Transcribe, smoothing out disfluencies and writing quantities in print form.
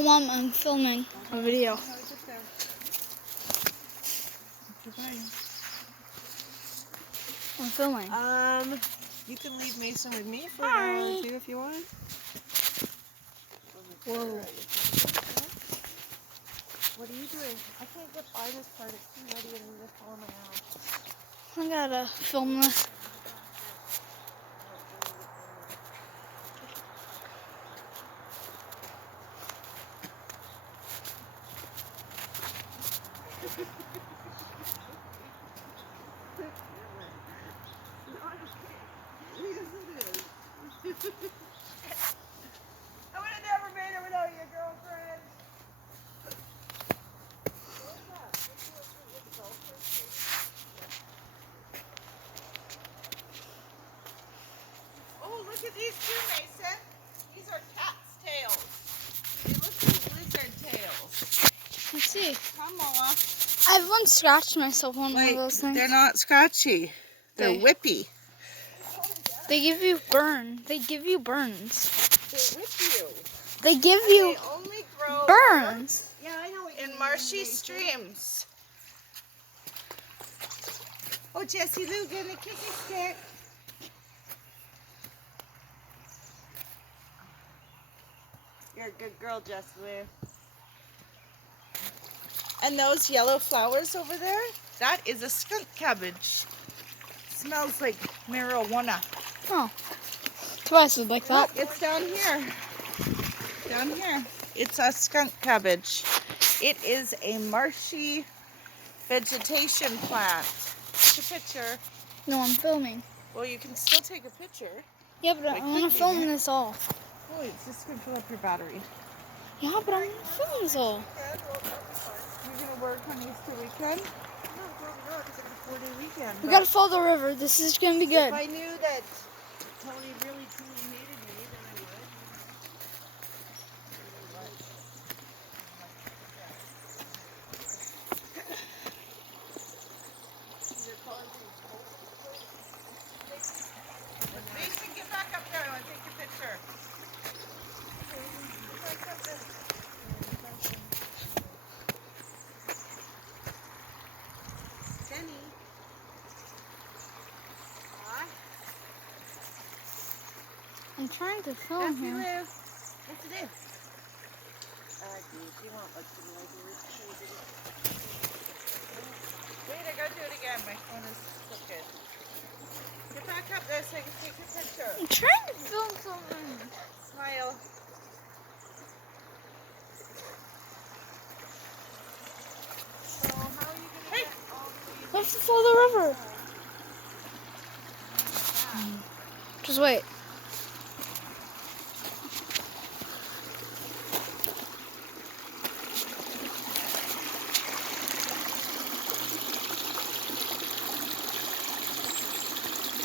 Oh, Mom, I'm filming a video. I'm filming. You can leave Mason with me for Hi. an hour or two if you want. Whoa. What are you doing? I can't get by this part. It's too muddy and I'm just falling my house. I gotta film this. I would have never made it without your girlfriend. Oh, look at these two, Mason. These are cat's tails. They look like lizard tails. Let's see. Come on. I've once scratched myself on one of those things. They're not scratchy. They're whippy. They give you burn. They give you burns. They whip you. They give you They only grow burns. Yeah, I know. In marshy streams. Oh, Jessie Lou, get a kissy stick. You're a good girl, Jessie Lou. And those yellow flowers over there, that is a skunk cabbage. Smells like marijuana. Oh. Twice as like that. Look, it's down here. Down here. It's a skunk cabbage. It is a marshy vegetation plant. Take a picture. No, I'm filming. Well, you can still take a picture. Yeah, but I want to film this all. Oh, it's just going to fill up your battery. Yeah, but I want to film this all. You're going to work on Easter weekend? No, because it's a 4-day weekend. We gotta follow the river. This is gonna be good. If I knew that Tony really truly hated me, then I would. Mason, get back up there. I want to take a picture. Jenny. I'm trying to film Jessie him. Lou. What's it in? You won't let you like Wait, I gotta do it again. My phone is crooked. Get back up there so I can take a picture. I'm trying to film something. Smile. So how are you gonna get all the We have to follow the river. Just wait.